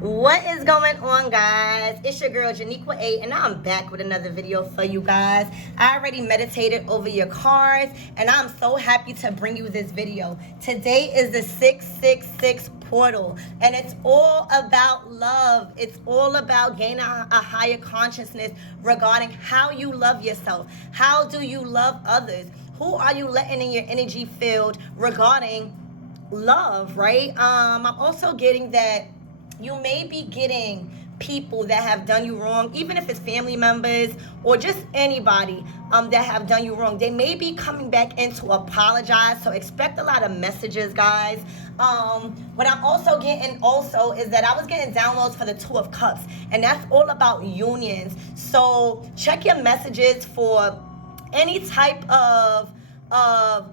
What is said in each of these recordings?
What is going on, guys? It's your girl Janiqua 8, and I'm back with another video for you guys. I already meditated over your cards, and I'm so happy to bring you this video. Today is the 666 portal, and it's all about love. It's all about gaining a higher consciousness regarding how you love yourself. How do you love others? Who are you letting in your energy field regarding love, right? I'm also getting that you may be getting people that have done you wrong, even if it's family members or just anybody that have done you wrong. They may be coming back in to apologize, so expect a lot of messages, guys. What I'm also getting is that I was getting downloads for the Two of Cups, and that's all about unions. So check your messages for any type of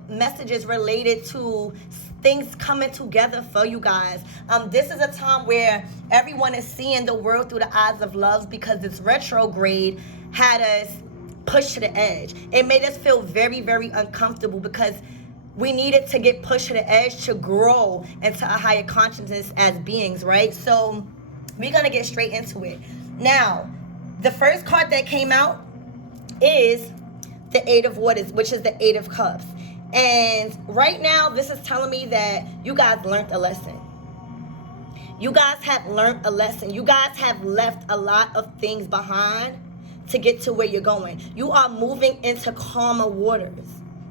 messages related to things coming together for you guys. This is a time where everyone is seeing the world through the eyes of love, because this retrograde had us pushed to the edge. It made us feel very, very uncomfortable because we needed to get pushed to the edge to grow into a higher consciousness as beings, right? So we're gonna get straight into it. Now, the first card that came out is the Eight of Waters, which is the Eight of Cups. And right now, this is telling me that you guys learned a lesson. You guys have learned a lesson. You guys have left a lot of things behind to get to where you're going. You are moving into calmer waters.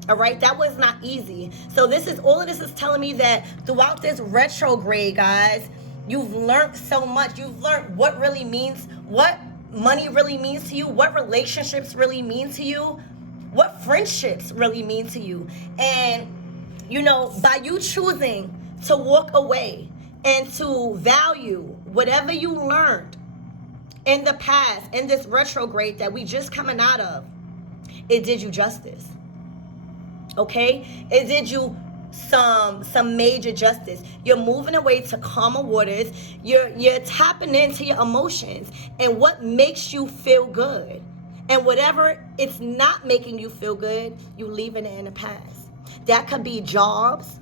All right, that was not easy. So all of this is telling me that throughout this retrograde, guys, you've learned so much. You've learned what really means, what money really means to you, what relationships really mean to you, what friendships really mean to you. And, by you choosing to walk away and to value whatever you learned in the past, in this retrograde that we just coming out of, it did you justice. Okay? It did you some major justice. You're moving away to calmer waters. You're tapping into your emotions and what makes you feel good. And whatever it's not making you feel good, you leaving it in the past. That could be jobs.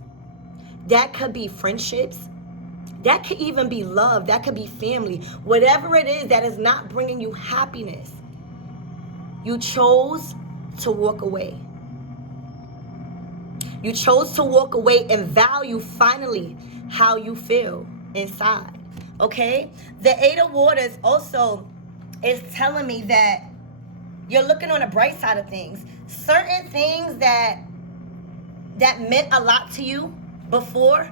That could be friendships. That could even be love. That could be family. Whatever it is that is not bringing you happiness, you chose to walk away. You chose to walk away and value finally how you feel inside. Okay? The Eight of Waters also is telling me that you're looking on the bright side of things. Certain things that meant a lot to you before,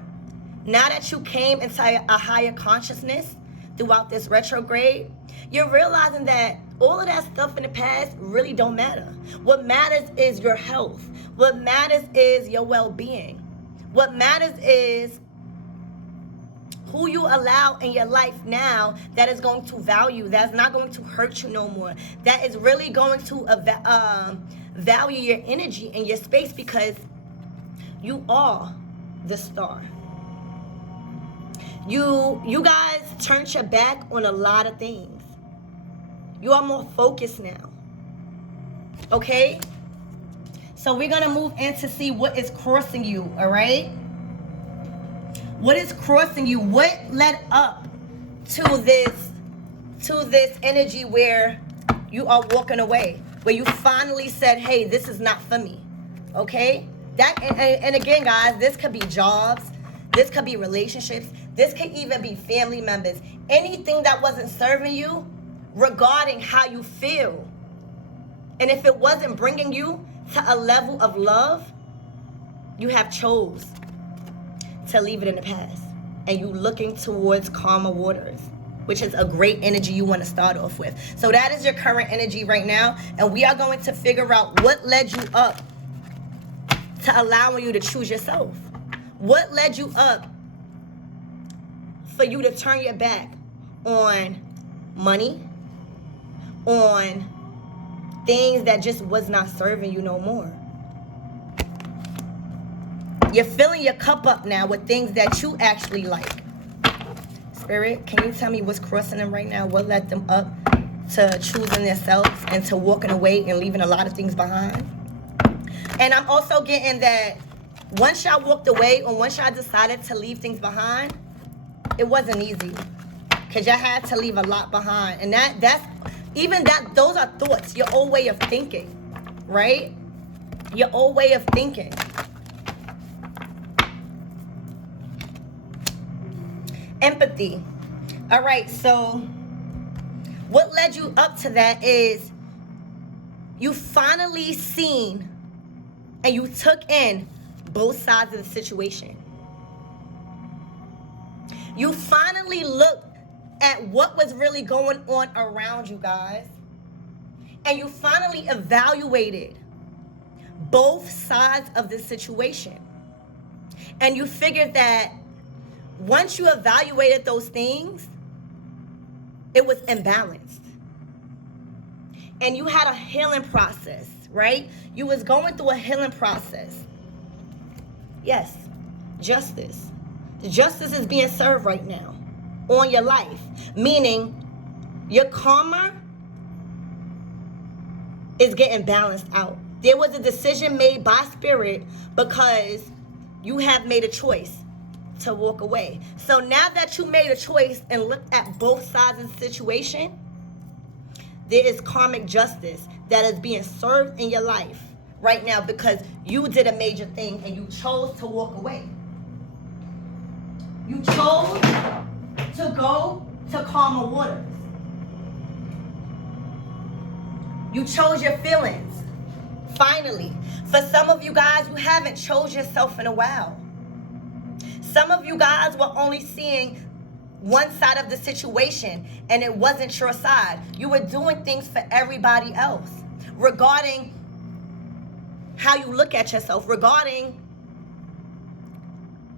now that you came into a higher consciousness throughout this retrograde, you're realizing that all of that stuff in the past really don't matter. What matters is your health. What matters is your well-being. What matters is who you allow in your life now that is going to value, that's not going to hurt you no more, that is really going to value your energy and your space, because you are the star. You guys turned your back on a lot of things. You are more focused now. Okay? So we're going to move in to see what is crossing you, all right? What is crossing you? What led up to this energy where you are walking away, where you finally said, hey, this is not for me, okay? And again, guys, this could be jobs. This could be relationships. This could even be family members. Anything that wasn't serving you regarding how you feel. And if it wasn't bringing you to a level of love, you have chose to leave it in the past, and you looking towards calmer waters, which is a great energy you want to start off with. So that is your current energy right now, and we are going to figure out what led you up to allowing you to choose yourself. What led you up for you to turn your back on money, on things that just was not serving you no more. You're filling your cup up now with things that you actually like. Spirit, can you tell me what's crossing them right now? What led them up to choosing themselves and to walking away and leaving a lot of things behind? And I'm also getting that once y'all walked away or once y'all decided to leave things behind, it wasn't easy. because y'all had to leave a lot behind. And those are thoughts, your old way of thinking, right? Your old way of thinking. Empathy. All right, so what led you up to that is you finally seen and you took in both sides of the situation. You finally looked at what was really going on around you guys. And you finally evaluated both sides of the situation. And you figured that once you evaluated those things, it was imbalanced. And you had a healing process, right? You was going through a healing process. Yes, justice. Justice is being served right now on your life. Meaning your karma is getting balanced out. There was a decision made by spirit because you have made a choice to walk away. So now that you made a choice and looked at both sides of the situation, there is karmic justice that is being served in your life right now because you did a major thing and you chose to walk away. You chose to go to calmer waters. You chose your feelings. Finally. For some of you guys, you haven't chose yourself in a while. Some of you guys were only seeing one side of the situation and it wasn't your side. You were doing things for everybody else regarding how you look at yourself, regarding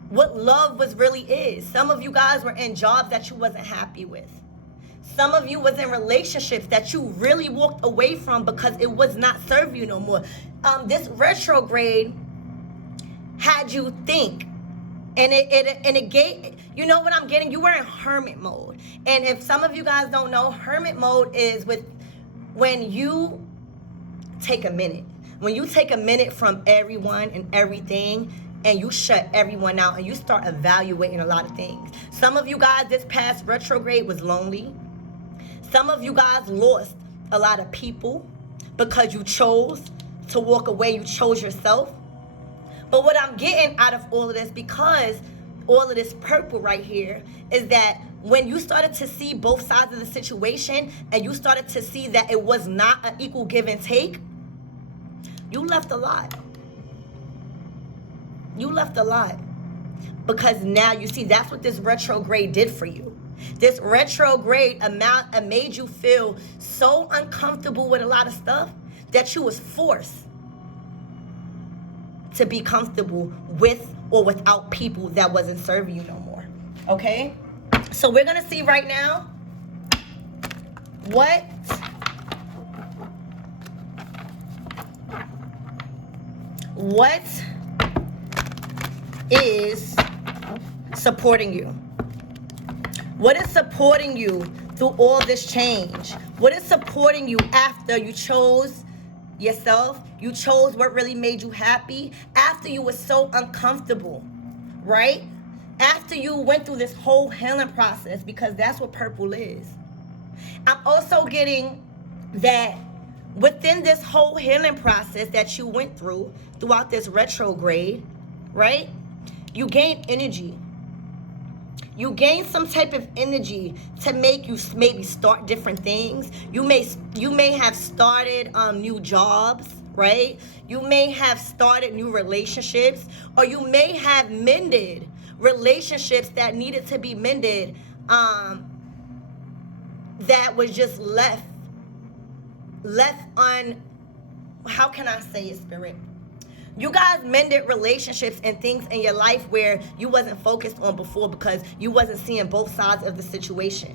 what love was really is. Some of you guys were in jobs that you wasn't happy with. Some of you was in relationships that you really walked away from because it was not serving you no more. This retrograde had you think. And it gave, you know what I'm getting? You were in hermit mode. And if some of you guys don't know, hermit mode is when you take a minute. When you take a minute from everyone and everything and you shut everyone out and you start evaluating a lot of things. Some of you guys, this past retrograde was lonely. Some of you guys lost a lot of people because you chose to walk away. You chose yourself. But what I'm getting out of all of this, because all of this purple right here, is that when you started to see both sides of the situation and you started to see that it was not an equal give and take, you left a lot. You left a lot. Because now you see that's what this retrograde did for you. This retrograde made you feel so uncomfortable with a lot of stuff that you was forced to be comfortable with or without people that wasn't serving you no more. Okay? So we're going to see right now what is supporting you. What is supporting you through all this change? What is supporting you after you chose yourself? You chose what really made you happy after you were so uncomfortable, right? After you went through this whole healing process, because that's what purple is. I'm also getting that within this whole healing process that you went through throughout this retrograde, right? You gained energy. You gain some type of energy to make you maybe start different things. You may have started new jobs, right? You may have started new relationships, or you may have mended relationships that needed to be mended, that was just left on, how can I say it, Spirit? You guys mended relationships and things in your life where you wasn't focused on before because you wasn't seeing both sides of the situation.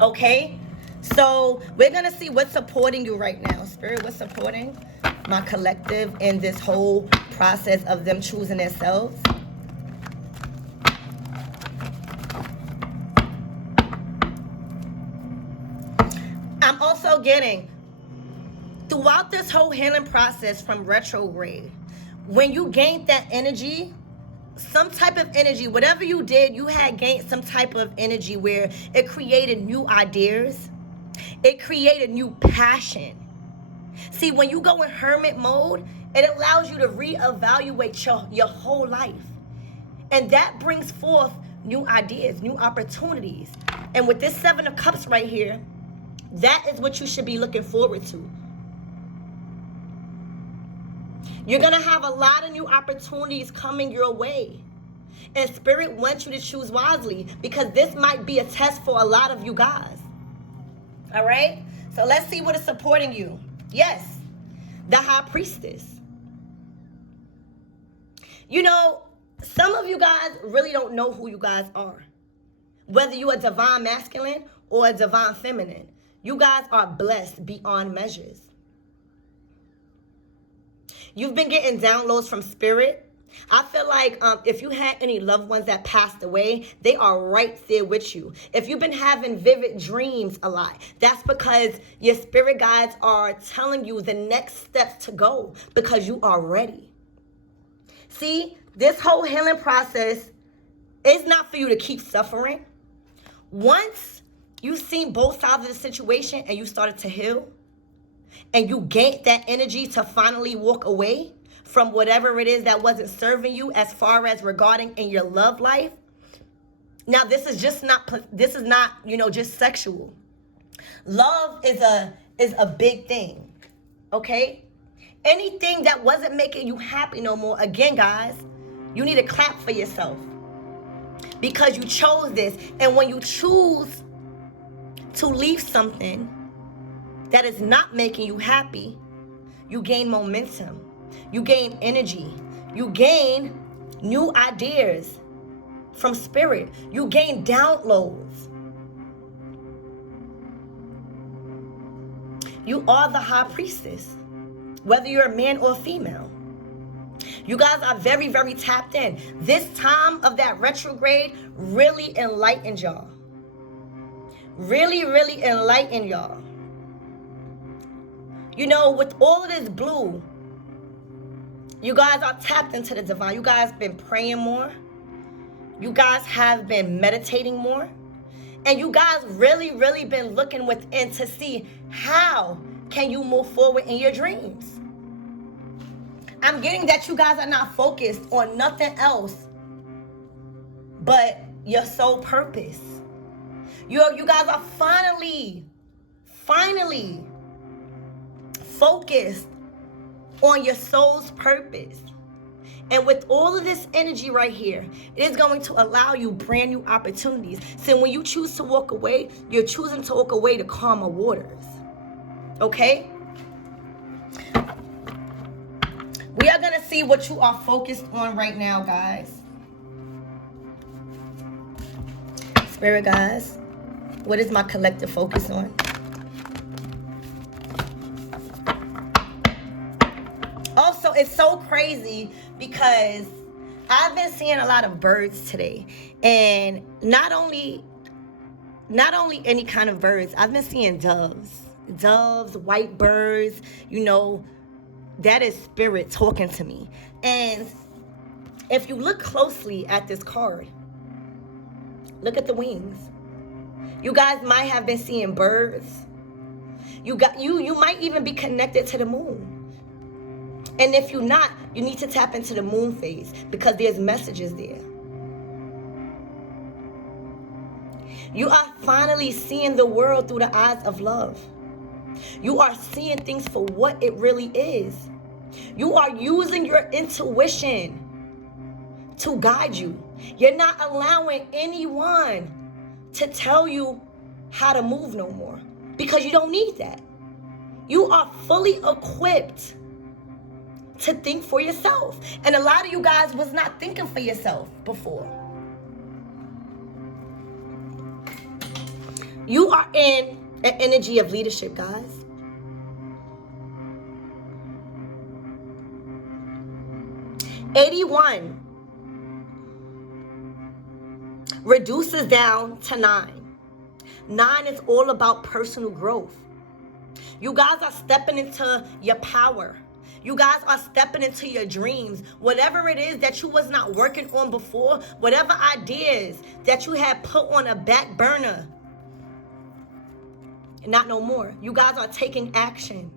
Okay? So we're going to see what's supporting you right now. Spirit, what's supporting my collective in this whole process of them choosing themselves? I'm also getting, throughout this whole healing process from retrograde, when you gained that energy, some type of energy, whatever you did, you had gained some type of energy where it created new ideas. It created new passion. See, when you go in hermit mode, it allows you to reevaluate your whole life. And that brings forth new ideas, new opportunities. And with this 7 of Cups right here, that is what you should be looking forward to. You're going to have a lot of new opportunities coming your way. And Spirit wants you to choose wisely, because this might be a test for a lot of you guys. All right? So let's see what is supporting you. Yes, the High Priestess. You know, some of you guys really don't know who you guys are. Whether you're a divine masculine or a divine feminine, you guys are blessed beyond measures. You've been getting downloads from Spirit. I feel like if you had any loved ones that passed away, they are right there with you. If you've been having vivid dreams a lot, that's because your spirit guides are telling you the next steps to go, because you are ready. See, this whole healing process is not for you to keep suffering. Once you've seen both sides of the situation and you started to heal, and you gained that energy to finally walk away from whatever it is that wasn't serving you as far as regarding in your love life. Now, this is not, you know, just sexual. Love is a big thing, okay? Anything that wasn't making you happy no more, again, guys, you need to clap for yourself, because you chose this. And when you choose to leave something that is not making you happy, you gain momentum, you gain energy, you gain new ideas from Spirit, you gain downloads. You are the High Priestess, whether you're a man or a female. You guys are very, very tapped in. This time of that retrograde really enlightened y'all. Really, really enlightened y'all. You know, with all of this blue, you guys are tapped into the divine. You guys been praying more. You guys have been meditating more. And you guys really, really been looking within to see how can you move forward in your dreams. I'm getting that you guys are not focused on nothing else but your soul purpose. You guys are finally focused on your soul's purpose. And with all of this energy right here, it is going to allow you brand new opportunities. So when you choose to walk away, you're choosing to walk away to calmer waters. Okay? We are going to see what you are focused on right now, guys. Spirit guys, what is my collective focus on? Also, it's so crazy because I've been seeing a lot of birds today. And not only any kind of birds, I've been seeing doves, white birds, you know. That is Spirit talking to me. And if you look closely at this card, look at the wings. You guys might have been seeing birds. You might even be connected to the moon. And if you're not, you need to tap into the moon phase, because there's messages there. You are finally seeing the world through the eyes of love. You are seeing things for what it really is. You are using your intuition to guide you. You're not allowing anyone to tell you how to move no more, because you don't need that. You are fully equipped to think for yourself. And a lot of you guys was not thinking for yourself before. You are in an energy of leadership, guys. $81 reduces down to 9. 9 is all about personal growth. You guys are stepping into your power. You guys are stepping into your dreams. Whatever it is that you was not working on before, whatever ideas that you had put on a back burner, not no more. You guys are taking action.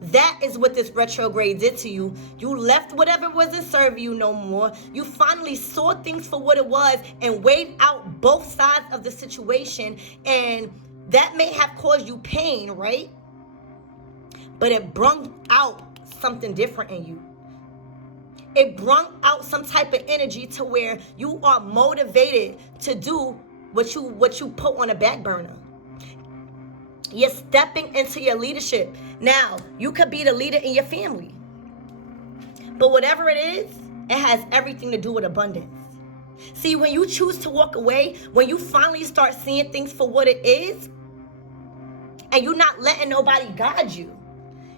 That is what this retrograde did to you. You left whatever wasn't serving you no more. You finally saw things for what it was and weighed out both sides of the situation. And that may have caused you pain, right? But it brought out something different in you. It brought out some type of energy to where you are motivated to do what you put on a back burner. You're stepping into your leadership. Now, you could be the leader in your family. But whatever it is, it has everything to do with abundance. See, when you choose to walk away, when you finally start seeing things for what it is, and you're not letting nobody guide you,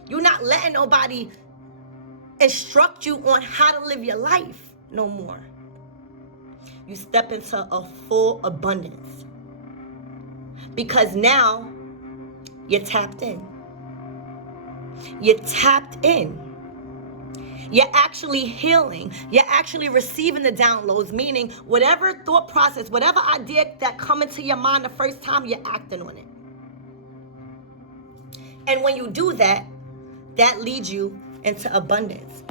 you're not letting nobody instruct you on how to live your life no more. You step into a full abundance. Because now, you're tapped in. You're tapped in. You're actually healing. You're actually receiving the downloads, meaning whatever thought process, whatever idea that come into your mind the first time, you're acting on it. And when you do that, that leads you into abundance.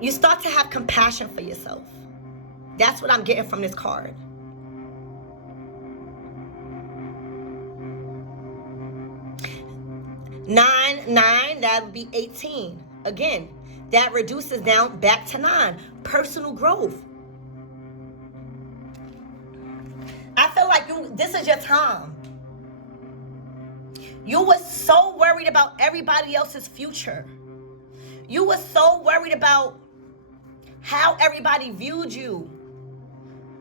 You start to have compassion for yourself. That's what I'm getting from this card. 9, that would be 18. Again, that reduces down back to 9. Personal growth. I feel like this is your time. You were so worried about everybody else's future. You were so worried about how everybody viewed you.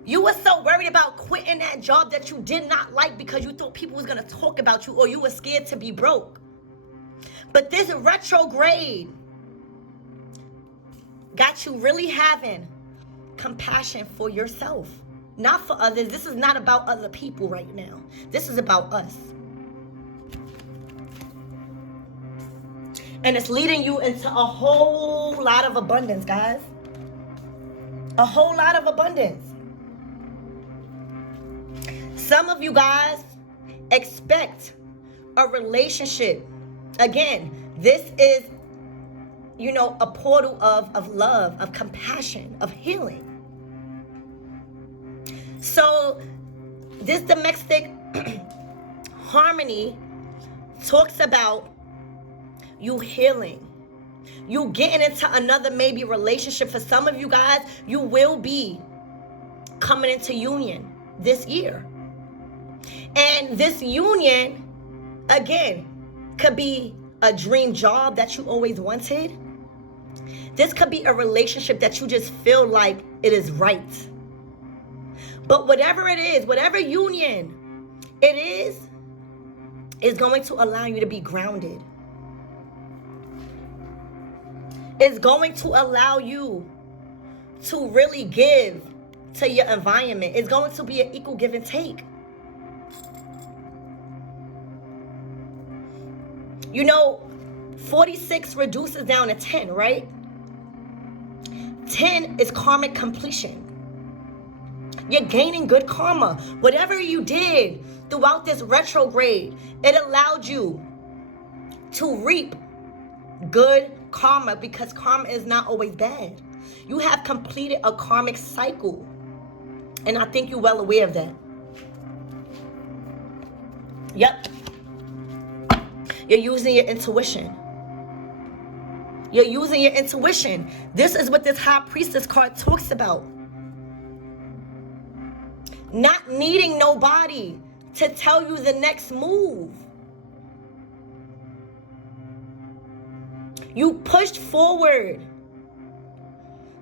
You were so worried about quitting that job that you did not like because you thought people was going to talk about you, or you were scared to be broke. But this retrograde got you really having compassion for yourself, not for others. This is not about other people right now. This is about us. And it's leading you into a whole lot of abundance, guys. A whole lot of abundance. Some of you guys expect a relationship. Again, this is, a portal of love, of compassion, of healing. So this domestic harmony talks about you healing. You getting into another maybe relationship. For some of you guys, you will be coming into union this year. And this union, again, could be a dream job that you always wanted. This could be a relationship that you just feel like it is right. But whatever it is, whatever union it is going to allow you to be grounded. It's going to allow you to really give to your environment. It's going to be an equal give and take. 46 reduces down to 10, right? 10 is karmic completion. You're gaining good karma. Whatever you did throughout this retrograde, it allowed you to reap good karma, because karma is not always bad. You have completed a karmic cycle, and I think you're well aware of that. Yep. You're using your intuition. You're using your intuition. This is what this High Priestess card talks about. Not needing nobody to tell you the next move. You pushed forward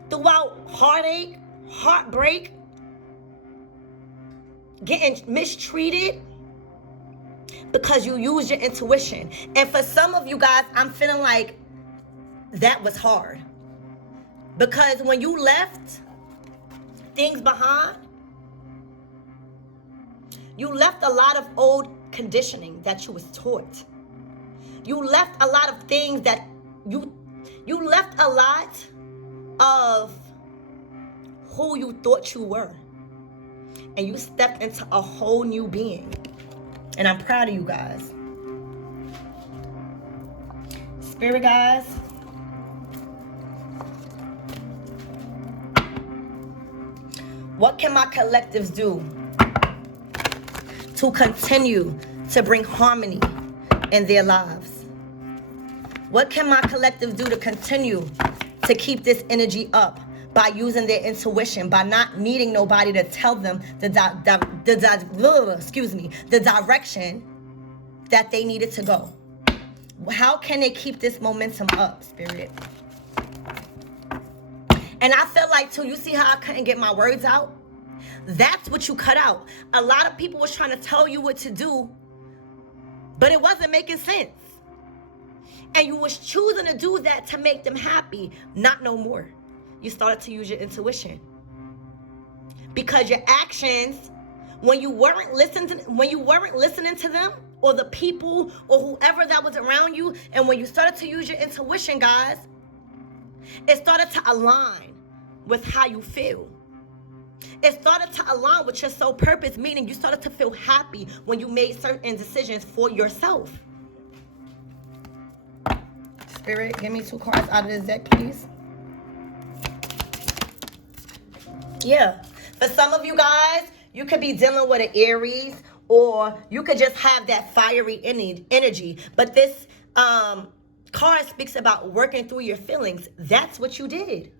throughout heartache, heartbreak, getting mistreated, because you use your intuition. And for some of you guys, I'm feeling like that was hard. Because when you left things behind, you left a lot of old conditioning that you was taught. You left a lot of things that you left a lot of who you thought you were. And you stepped into a whole new being. And I'm proud of you guys. Spirit guys. What can my collectives do to continue to bring harmony in their lives? What can my collectives do to continue to keep this energy up by using their intuition, by not needing nobody to tell them the direction that they needed to go? How can they keep this momentum up, Spirit? And I felt like, too, you see how I couldn't get my words out? That's what you cut out. A lot of people was trying to tell you what to do, but it wasn't making sense. And you was choosing to do that to make them happy, not no more. You started to use your intuition. Because your actions, when you weren't listening to them, or the people, or whoever that was around you, and when you started to use your intuition, guys, it started to align with how you feel. It started to align with your soul purpose, meaning you started to feel happy when you made certain decisions for yourself. Spirit, give me 2 cards out of this deck, please. Yeah. For some of you guys, you could be dealing with an Aries, or you could just have that fiery energy. But this card speaks about working through your feelings. That's what you did.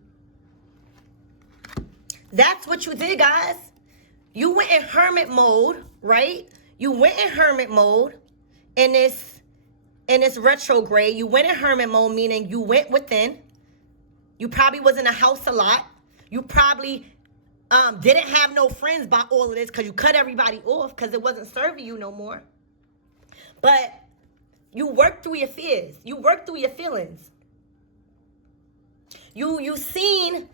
That's what you did, guys. You went in hermit mode, right? You went in hermit mode in this retrograde. You went in hermit mode, meaning you went within. You probably was in the house a lot. You probably didn't have no friends by all of this because you cut everybody off because it wasn't serving you no more. But you worked through your fears. You worked through your feelings. You seen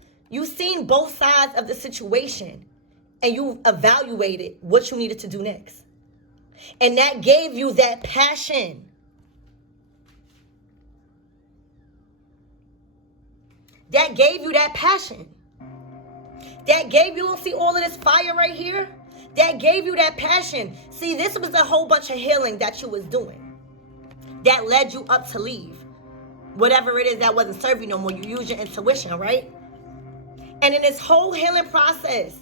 both sides of the situation, and you evaluated what you needed to do next. And that gave you that passion. That gave you that passion. That gave you, see all of this fire right here? That gave you that passion. See, this was a whole bunch of healing that you was doing. That led you up to leave. Whatever it is that wasn't serving no more, you use your intuition, right? And in this whole healing process,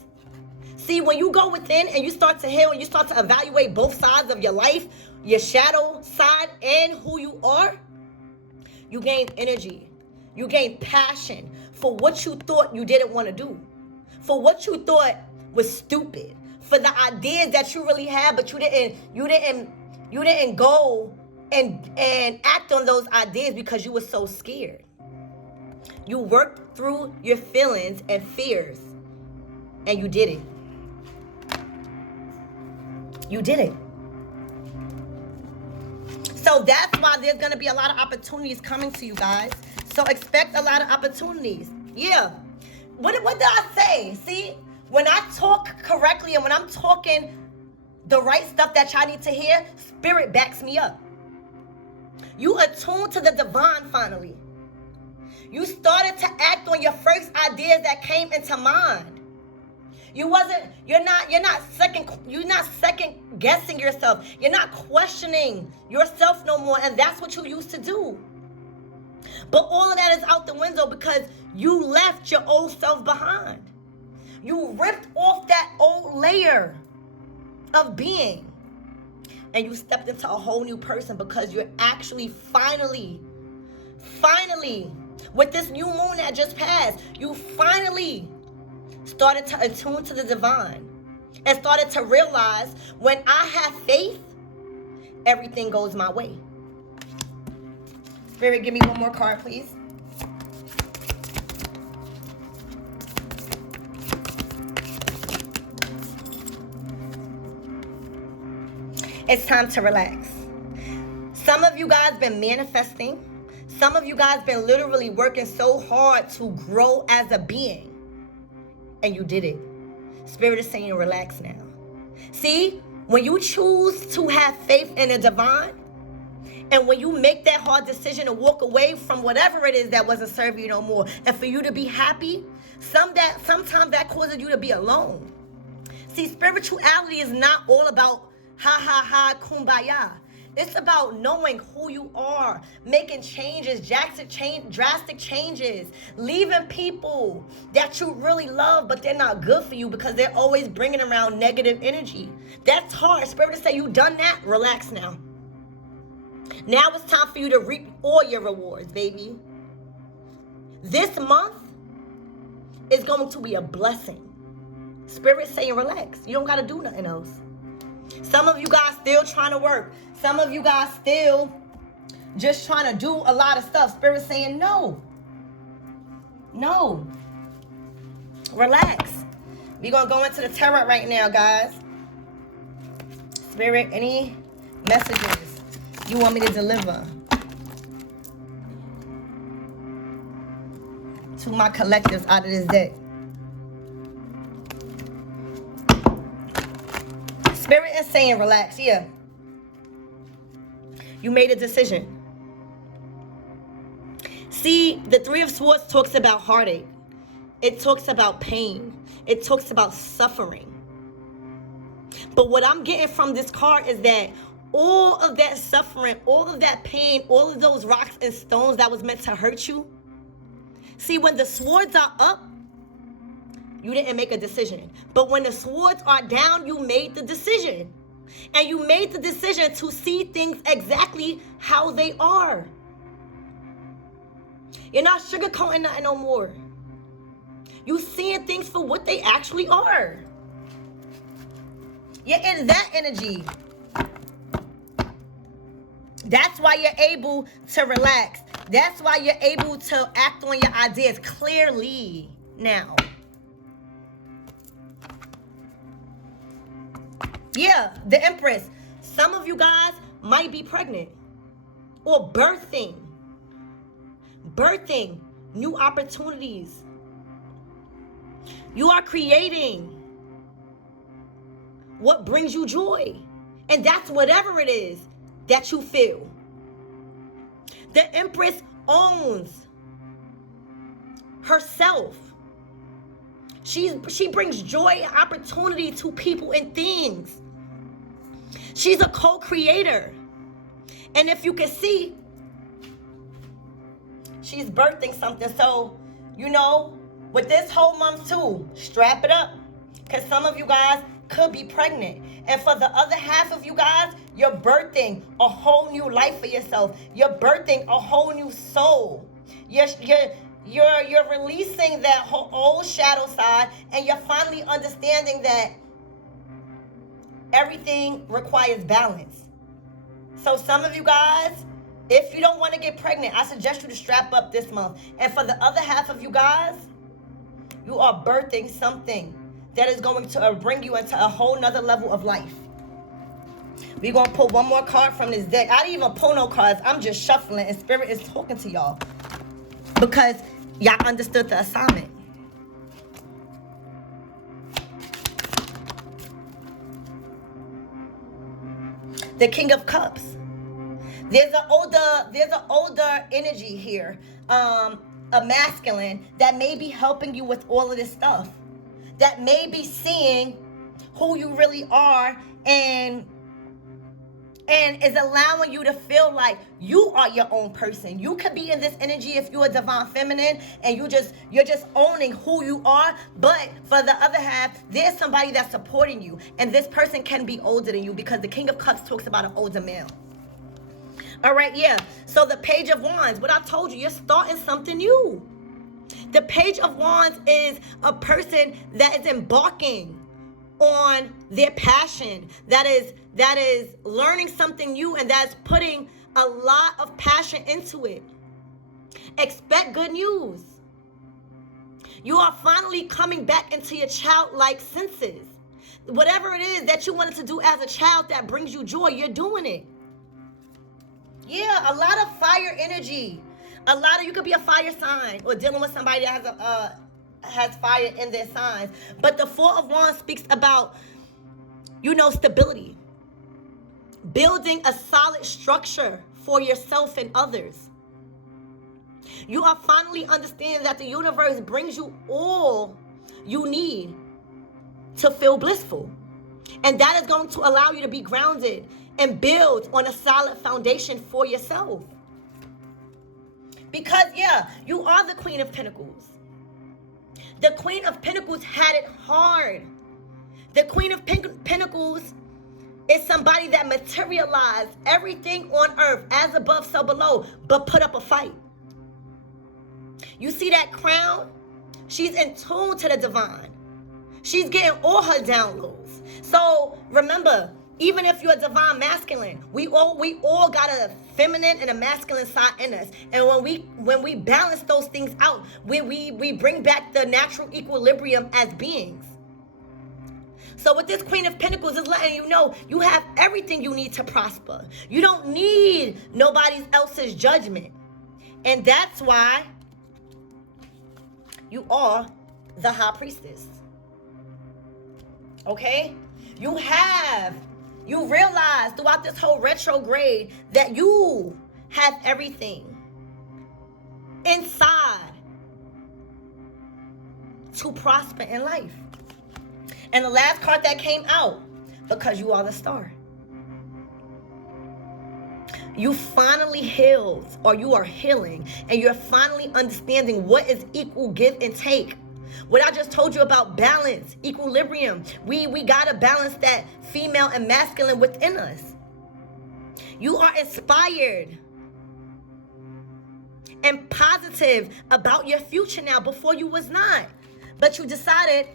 see, when you go within and you start to heal and you start to evaluate both sides of your life, your shadow side and who you are, you gain energy. You gain passion for what you thought you didn't want to do. For what you thought was stupid. For the ideas that you really had, but you didn't go and act on those ideas because you were so scared. You worked through your feelings and fears, and you did it. You did it. So that's why there's going to be a lot of opportunities coming to you guys. So expect a lot of opportunities. Yeah. What did I say? See, when I talk correctly and when I'm talking the right stuff that y'all need to hear, spirit backs me up. You attuned to the divine finally. You started to act on your first ideas that came into mind. You're not second guessing yourself. You're not questioning yourself no more, and that's what you used to do. But all of that is out the window because you left your old self behind. You ripped off that old layer of being, and you stepped into a whole new person because you're actually finally, with this new moon that just passed, you finally started to attune to the divine and started to realize when I have faith, everything goes my way. Spirit, give me one more card, please. It's time to relax. Some of you guys been manifesting. Some of you guys been literally working so hard to grow as a being. And you did it. Spirit is saying relax now. See, when you choose to have faith in the divine And when you make that hard decision to walk away from whatever it is that wasn't serving you no more, and for you to be happy, sometimes that causes you to be alone. See, spirituality is not all about ha, kumbaya. It's about knowing who you are, making changes, drastic changes, leaving people that you really love, but they're not good for you because they're always bringing around negative energy. That's hard. Spirit say you done that. Relax now. Now it's time for you to reap all your rewards, baby. This month is going to be a blessing. Spirit saying relax. You don't got to do nothing else. Some of you guys still trying to work. Some of you guys still just trying to do a lot of stuff. Spirit saying no. No. Relax. We're going to go into the tarot right now, guys. Spirit, any messages you want me to deliver to my collectives out of this deck? Spirit is saying relax. Yeah. You made a decision. See, the Three of Swords talks about heartache. It talks about pain. It talks about suffering. But what I'm getting from this card is that all of that suffering, all of that pain, all of those rocks and stones that was meant to hurt you. See, when the swords are up, you didn't make a decision. But when the swords are down, you made the decision. And you made the decision to see things exactly how they are. You're not sugarcoating nothing no more. You seeing things for what they actually are. You're in that energy. That's why you're able to relax. That's why you're able to act on your ideas clearly now. Yeah, the Empress. Some of you guys might be pregnant or birthing new opportunities. You are creating what brings you joy. And that's whatever it is that you feel. The Empress owns herself. She brings joy and opportunity to people and things. She's a co-creator. And if you can see, she's birthing something. So, you know, with this whole month too, strap it up. Because some of you guys could be pregnant. And for the other half of you guys, you're birthing a whole new life for yourself. You're birthing a whole new soul. You're releasing that whole old shadow side, and you're finally understanding that everything requires balance. So some of you guys, if you don't want to get pregnant, I suggest you to strap up this month. And for the other half of you guys, you are birthing something that is going to bring you into a whole nother level of life. We're going to pull one more card from this deck. I didn't even pull no cards. I'm just shuffling, and Spirit is talking to y'all because y'all understood the assignment. The King of Cups. There's an older energy here, a masculine that may be helping you with all of this stuff, that may be seeing who you really are and is allowing you to feel like you are your own person. You could be in this energy if you're a divine feminine and you're just owning who you are. But for the other half, there's somebody that's supporting you. And this person can be older than you because the King of Cups talks about an older male. All right, yeah. So the Page of Wands, what I told you, you're starting something new. The Page of Wands is a person that is embarking on their passion, that is learning something new, and that's putting a lot of passion into it. Expect good news. You are finally coming back into your childlike senses. Whatever it is that you wanted to do as a child that brings you joy, you're doing it. Yeah, a lot of fire energy. You could be a fire sign or dealing with somebody that has fire in their signs. But the Four of Wands speaks about, stability. Building a solid structure for yourself and others. You are finally understanding that the universe brings you all you need to feel blissful. And that is going to allow you to be grounded and build on a solid foundation for yourself. Because, yeah, you are the Queen of Pentacles. The Queen of Pentacles had it hard. The Queen of Pentacles is somebody that materialized everything on earth as above, so below, but put up a fight. You see that crown? She's in tune to the divine. She's getting all her downloads. So remember, even if you're a divine masculine, we all got a feminine and a masculine side in us. And when we balance those things out, we bring back the natural equilibrium as beings. So with this Queen of Pentacles is letting you know you have everything you need to prosper. You don't need nobody else's judgment. And that's why you are the High Priestess. Okay? You realize throughout this whole retrograde that you have everything inside to prosper in life. And the last card that came out, because you are the star. You finally healed, or you are healing, and you're finally understanding what is equal give and take. What I just told you about balance, equilibrium. We got to balance that female and masculine within us. You are inspired and positive about your future now. Before you was not. But you decided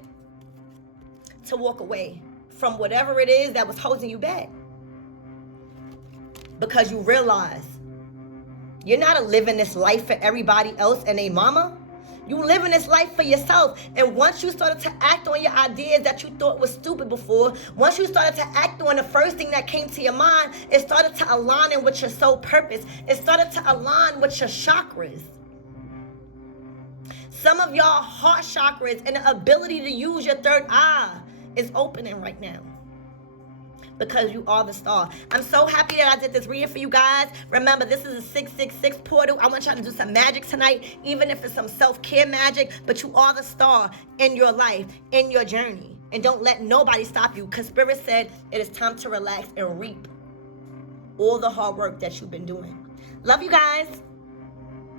to walk away from whatever it is that was holding you back. Because you realize you're not living this life for everybody else and their mama. You living this life for yourself. And once you started to act on your ideas that you thought was stupid before, once you started to act on the first thing that came to your mind, it started to align in with your soul purpose. It started to align with your chakras. Some of y'all heart chakras and the ability to use your third eye is opening right now. Because you are the star. I'm so happy that I did this reading for you guys. Remember, this is a 666 portal. I want y'all to do some magic tonight, even if it's some self-care magic. But you are the star in your life, in your journey. And don't let nobody stop you. Because Spirit said it is time to relax and reap all the hard work that you've been doing. Love you guys.